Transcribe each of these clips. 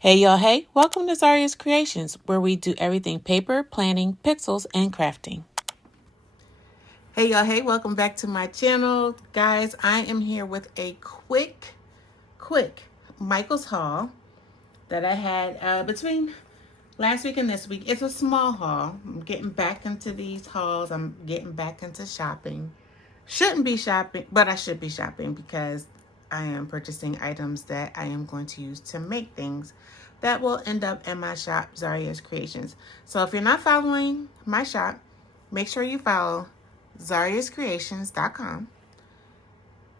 Hey y'all, hey, welcome to Zaria's Creations, where we do everything paper, planning, pixels, and crafting. Hey y'all, hey, welcome back to my channel. Guys, I am here with a quick Michael's haul that I had between last week and this week. It's a small haul. I'm getting back into these hauls. I'm getting back into shopping. Shouldn't be shopping, but I should be shopping because I am purchasing items that I am going to use to make things that will end up in my shop, Zaria's Creations. So if you're not following my shop, make sure you follow zariascreations.com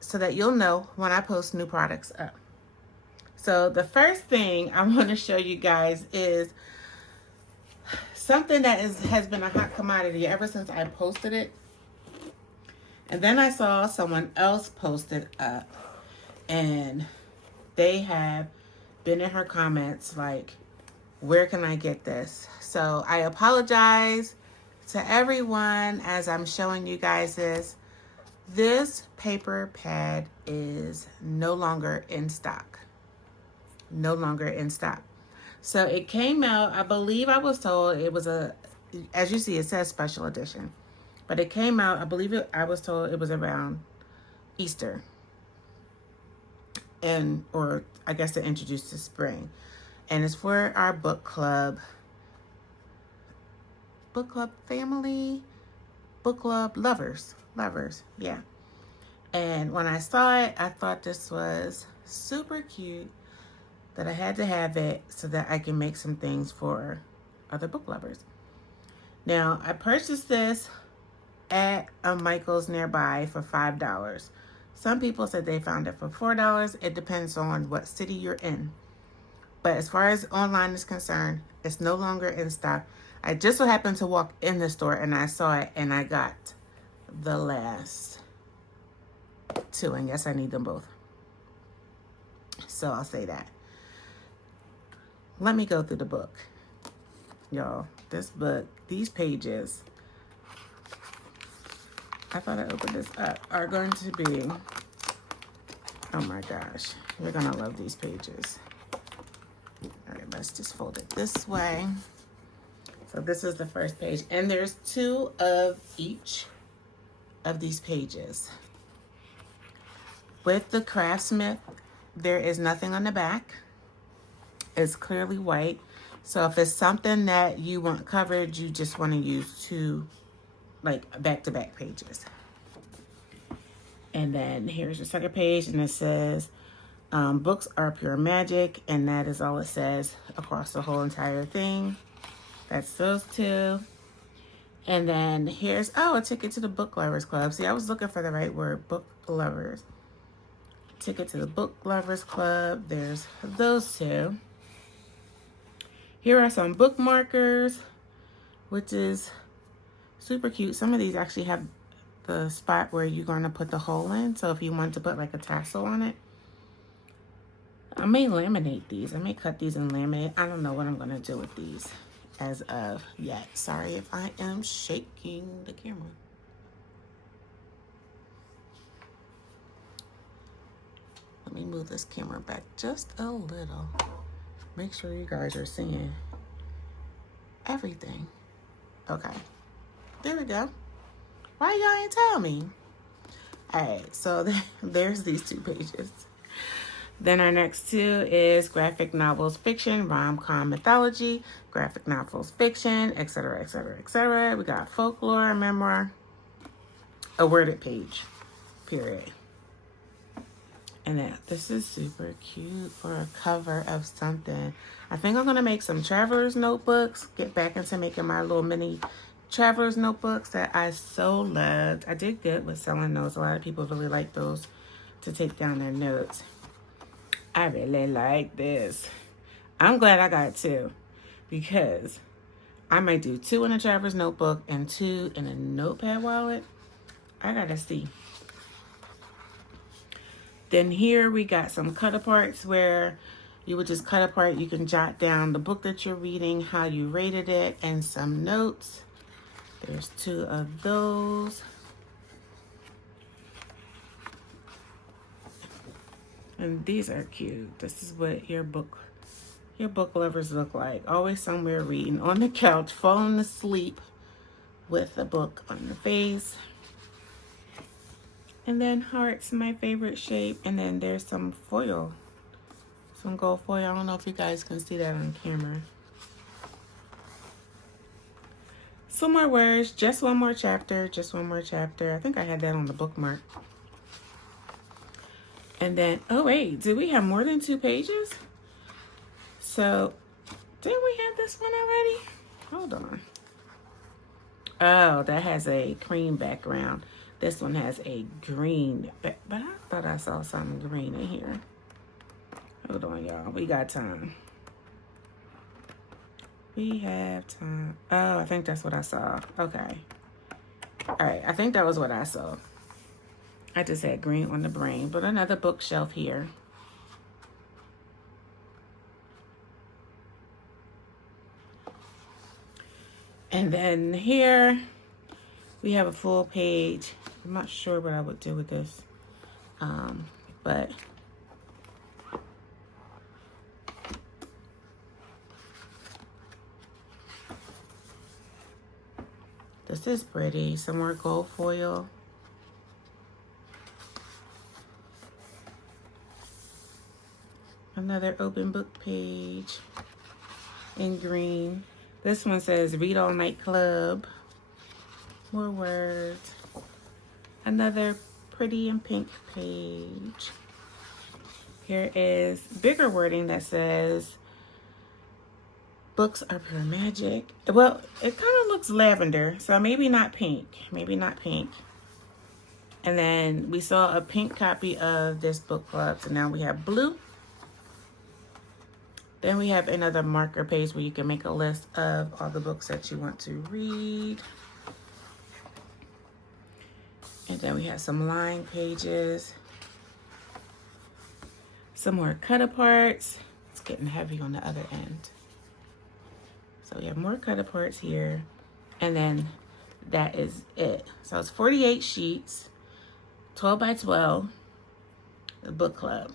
so that you'll know when I post new products up. So the first thing I want to show you guys is something that has been a hot commodity ever since I posted it. And then I saw someone else post it up, and they have been in her comments like, where can I get this? So I apologize to everyone as I'm showing you guys this. This paper pad is no longer in stock. No longer in stock. So it came out, I believe I was told it was as you see, it says special edition. But it came out, I was told it was around Easter. Or I guess to introduce the spring. And it's for our book club family, book club lovers, yeah. And when I saw it, I thought this was super cute that I had to have it so that I can make some things for other book lovers. Now, I purchased this at a Michael's nearby for $5. Some people said they found it for $4. It depends on what city you're in. But as far as online is concerned, it's no longer in stock. I just so happened to walk in the store and I saw it and I got the last two. And yes, I need them both. So I'll say that. Let me go through the book. Y'all, this book, these pages, I thought I opened this up, are going to be, oh my gosh, you're gonna love these pages. All right, let's just fold it this way. So this is the first page, and there's two of each of these pages. With the Craftsmith, there is nothing on the back. It's clearly white. So if it's something that you want covered, you just want to use two, like, back-to-back pages. And then here's your second page, and it says, books are pure magic, and that is all it says across the whole entire thing. That's those two. And then here's, a ticket to the Book Lovers Club. See, I was looking for the right word, book lovers. Ticket to the Book Lovers Club. There's those two. Here are some bookmarkers, which is super cute. Some of these actually have the spot where you're going to put the hole in. So if you want to put like a tassel on it. I may laminate these. I may cut these and laminate. I don't know what I'm going to do with these as of yet. Sorry if I am shaking the camera. Let me move this camera back just a little. Make sure you guys are seeing everything. Okay. There we go. Why y'all ain't tell me? All right. So there's these two pages. Then our next two is graphic novels, fiction, rom-com, mythology, graphic novels, fiction, etc., etc., etc. We got folklore, memoir, a worded page, period. And then this is super cute for a cover of something. I think I'm going to make some traveler's notebooks, get back into making my little mini traveler's notebooks that I so loved. I did good with selling those. A lot of people really like those to take down their notes. I really like this. I'm glad I got two because I might do two in a traveler's notebook and two in a notepad wallet. I gotta see. Then here we got some cut aparts where you would just cut apart. You can jot down the book that you're reading, how you rated it, and some notes. There's two of those. And these are cute. This is what your book your book lovers look like. Always somewhere reading, on the couch, falling asleep with a book on the face. And then hearts, my favorite shape. And then there's some foil, some gold foil. I don't know if you guys can see that on camera. Some more words, just one more chapter, just one more chapter. I think I had that on the bookmark. And then, oh wait, did we have more than 2 pages? So, didn't we have this one already? Hold on. Oh, that has a cream background. This one has a green, but I thought I saw something green in here. Hold on, y'all. We got time. We have time. Oh, I think that's what I saw. Okay. All right, I think that was what I saw. I just had green on the brain, but another bookshelf here. And then here we have a full page. I'm not sure what I would do with this, but this is pretty. Some more gold foil. Another open book page in green. This one says Read All Night Club. More words. Another pretty and pink page. Here is bigger wording that says books are pure magic. Well, it kind of looks lavender, so maybe not pink. Maybe not pink. And then we saw a pink copy of this book club, so now we have blue. Then we have another marker page where you can make a list of all the books that you want to read. And then we have some line pages. Some more cut aparts. It's getting heavy on the other end. So we have more cut aparts here. And then that is it. So it's 48 sheets, 12 by 12, the book club.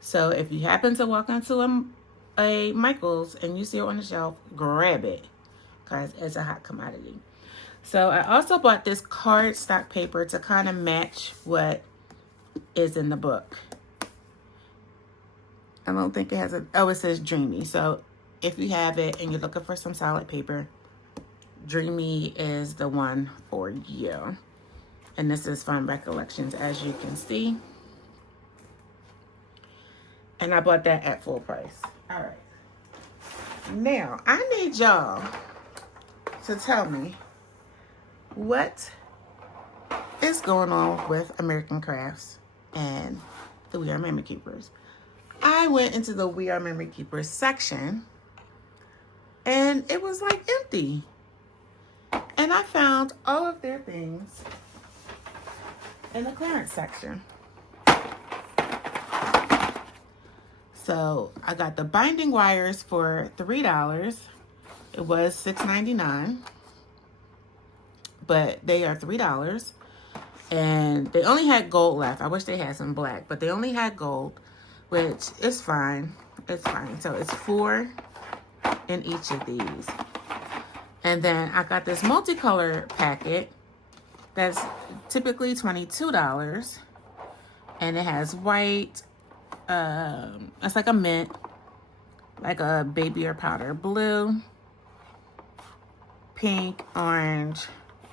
So if you happen to walk into a Michael's and you see it on the shelf, grab it because it's a hot commodity. So I also bought this cardstock paper to kind of match what is in the book. I don't think it has it says Dreamy. So if you have it and you're looking for some solid paper, Dreamy is the one for you. And this is Fun Recollections, as you can see. And I bought that at full price. All right. Now, I need y'all to tell me what is going on with American Crafts and the We Are Memory Keepers. I went into the We Are Memory Keepers section and it was like empty. And I found all of their things in the clearance section. So I got the binding wires for $3. It was $6.99, but they are $3. And they only had gold left. I wish they had some black, but they only had gold, which is fine. It's fine. So it's 4 in each of these. And then I got this multicolor packet that's typically $22. And it has white, it's like a mint, like a baby or powder blue, pink, orange,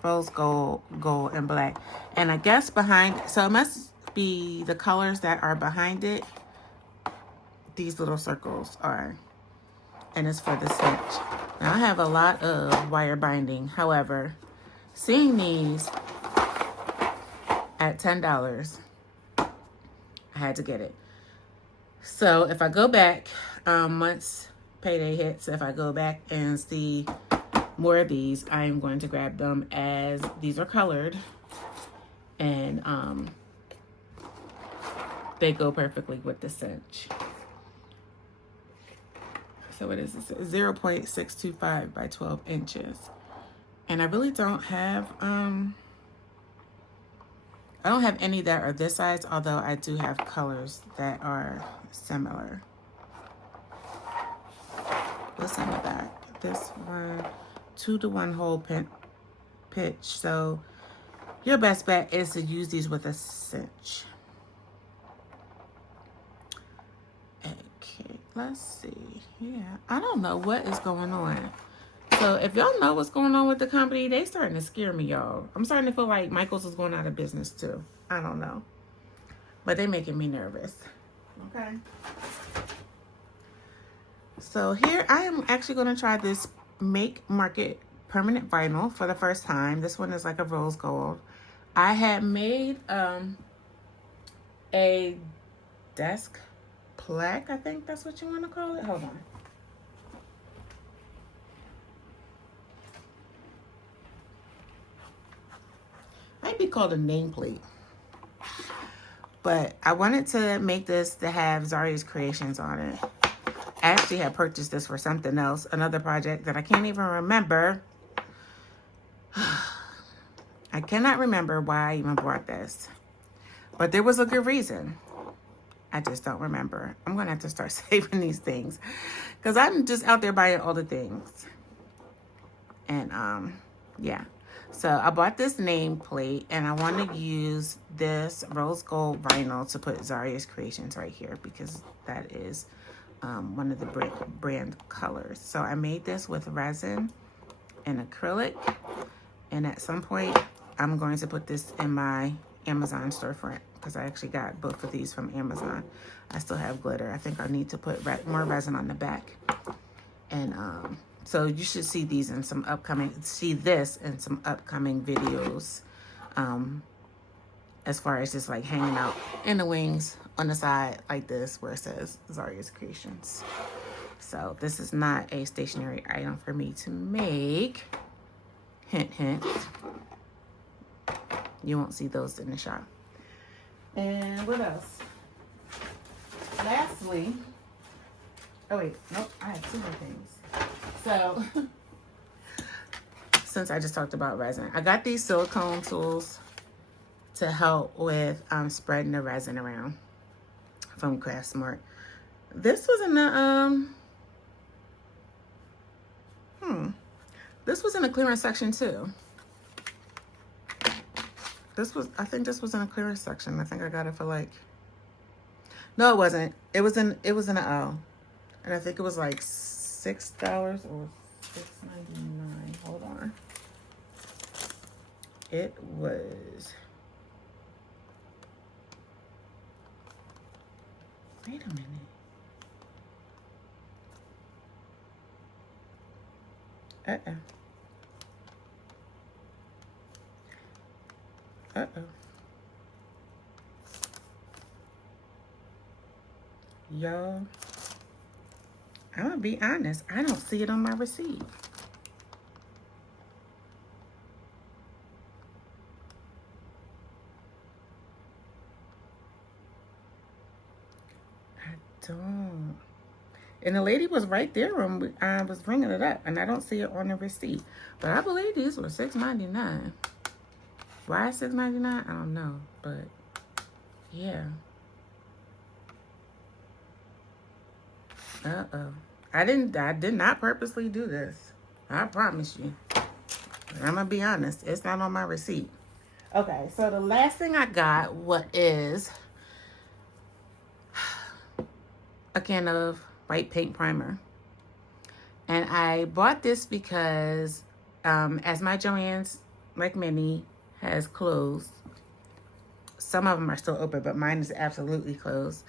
rose gold, and black. And I guess behind, so it must be the colors that are behind it. These little circles are, and it's for the cinch. Now I have a lot of wire binding. However, seeing these at $10, I had to get it. So if I go back, once payday hits, if I go back and see more of these, I am going to grab them, as these are colored and they go perfectly with the cinch. So what is this? 0.625 by 12 inches. And I really don't have, I don't have any that are this size, although I do have colors that are similar. What's in the back? This one, 2-to-1 hole pitch. So your best bet is to use these with a cinch. Okay, let's see. Yeah, I don't know what is going on. So if y'all know what's going on with the company, they starting to scare me, y'all. I'm starting to feel like Michael's is going out of business too. I don't know. But they making me nervous. Okay. So here I am actually going to try this Make Market permanent vinyl for the first time. This one is like a rose gold. I had made a desk plaque, I think that's what you want to call it. Hold on. Might be called a nameplate. But I wanted to make this to have Zaria's creations on it. I actually had purchased this for something else, another project that I can't even remember. I cannot remember why I even bought this. But there was a good reason. I just don't remember. I'm going to have to start saving these things. Because I'm just out there buying all the things. And, yeah. So I bought this nameplate. And I want to use this rose gold vinyl to put Zaria's creations right here. Because that is one of the brand colors. So I made this with resin and acrylic. And at some point, I'm going to put this in my Amazon storefront because I actually got both of these from Amazon. I still have glitter. I think I need to put more resin on the back. And so you should see these in some upcoming, this in some upcoming videos. As far as just like hanging out in the wings on the side like this where it says Zaria's Creations. So this is not a stationary item for me to make. Hint, hint. You won't see those in the shop. And what else? Lastly, oh wait, nope, I have 2 more things. So, since I just talked about resin, I got these silicone tools to help with spreading the resin around from Craft Smart. This was in the this was in the clearance section too. I think this was in a clearance section. I think I got it for like, no, it wasn't. It was in an O. And I think it was like $6 or $6.99. Hold on. It was, wait a minute. Uh-oh. Uh-oh. Y'all, I'm gonna be honest. I don't see it on my receipt. I don't. And the lady was right there when I was bringing it up, and I don't see it on the receipt. But I believe these were $6.99. Why $6.99? I don't know, but yeah. Uh-oh. I did not purposely do this. I promise you. I'm gonna be honest. It's not on my receipt. Okay, so the last thing I got is a can of white paint primer. And I bought this because as my Joann's, like many, has closed. Some of them are still open, but mine is absolutely closed.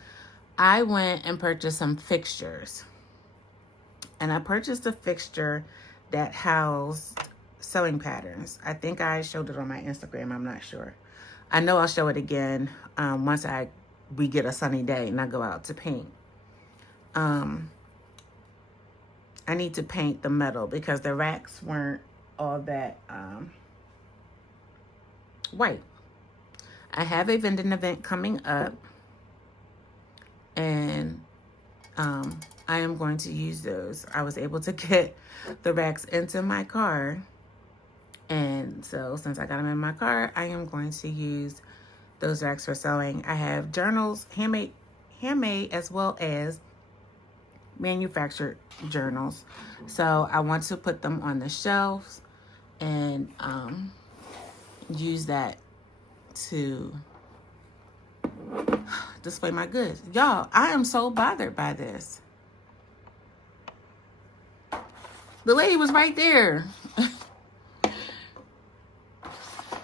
I went and purchased some fixtures. And I purchased a fixture that housed sewing patterns. I think I showed it on my Instagram. I'm not sure. I know I'll show it again once we get a sunny day and I go out to paint. I need to paint the metal because the racks weren't all that white. I have a vending event coming up, and I am going to use those. I was able to get the racks into my car, and so since I got them in my car, I am going to use those racks for sewing. I have journals, handmade as well as manufactured journals. So I want to put them on the shelves and use that to display my goods. Y'all, I am so bothered by this. The lady was right there.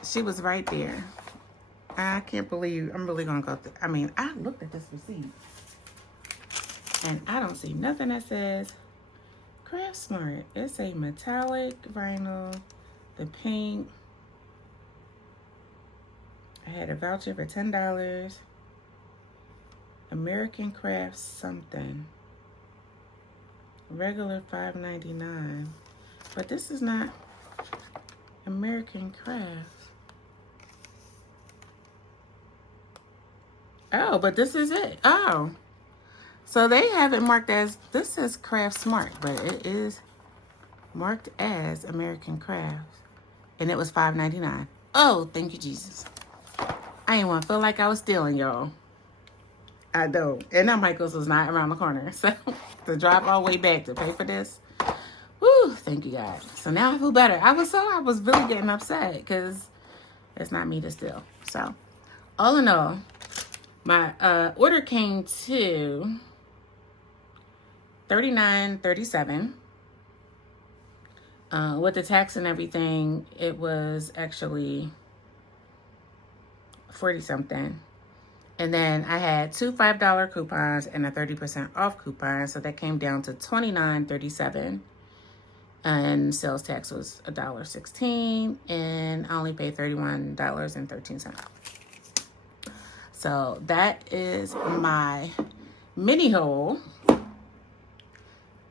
She was right there. I can't believe I'm really gonna go through. I mean, I looked at this receipt and I don't see nothing that says Craft Smart. It's a metallic vinyl, the paint. I had a voucher for $10. American Craft something. Regular $5.99. But this is not American Craft. Oh, but this is it. Oh. So they have it marked as, this says Craft Smart, but it is marked as American Craft. And it was $5.99. Oh, thank you, Jesus. I ain't want to feel like I was stealing, y'all. I don't. And that Michael's was not around the corner. So to drive all the way back to pay for this. Woo, thank you, God. So now I feel better. I was really getting upset because it's not me to steal. So all in all, my order came to $39.37. With the tax and everything, it was actually 40 something. And then I had two $5 coupons and a 30% off coupon. So that came down to $29.37. And sales tax was $1.16. And I only paid $31.13. So that is my mini haul.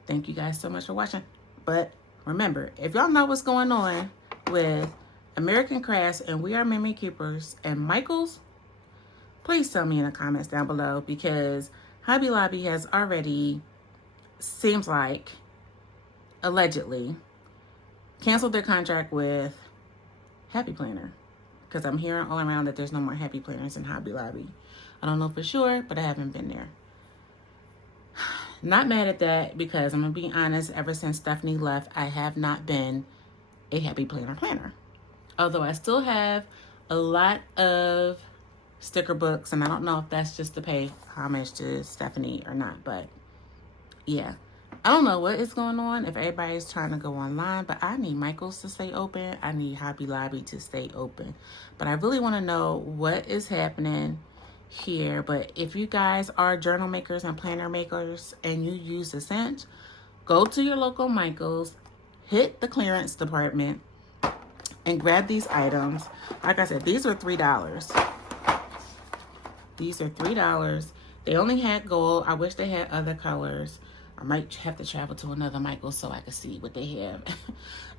Thank you guys so much for watching. But remember, if y'all know what's going on with American Crafts and We Are Memory Keepers and Michael's, please tell me in the comments down below, because Hobby Lobby has already, seems like, allegedly, canceled their contract with Happy Planner. Because I'm hearing all around that there's no more Happy Planners in Hobby Lobby. I don't know for sure, but I haven't been there. Not mad at that, because I'm going to be honest, ever since Stephanie left, I have not been a Happy planner. Although I still have a lot of sticker books, and I don't know if that's just to pay homage to Stephanie or not, but yeah. I don't know what is going on, if everybody's trying to go online, but I need Michael's to stay open. I need Hobby Lobby to stay open. But I really want to know what is happening here. But if you guys are journal makers and planner makers and you use the Cinch, go to your local Michael's, hit the clearance department, and grab these items. Like I said, these were $3. These are $3. They only had gold. I wish they had other colors. I might have to travel to another Michael's so I can see what they have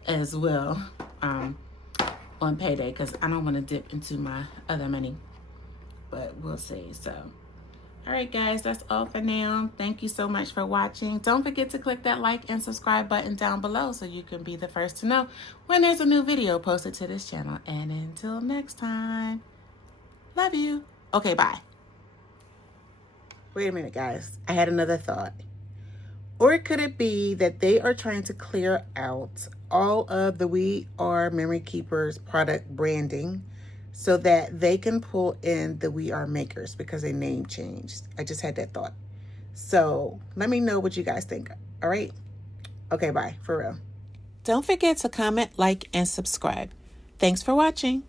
as well on payday, because I don't want to dip into my other money. But we'll see. So, all right, guys, that's all for now. Thank you so much for watching. Don't forget to click that like and subscribe button down below so you can be the first to know when there's a new video posted to this channel. And until next time, love you. Okay, bye. Wait a minute, guys. I had another thought. Or could it be that they are trying to clear out all of the We Are Memory Keepers product branding so that they can pull in the We Are Makers because their name changed? I just had that thought. So let me know what you guys think. All right? Okay, bye. For real. Don't forget to comment, like, and subscribe. Thanks for watching.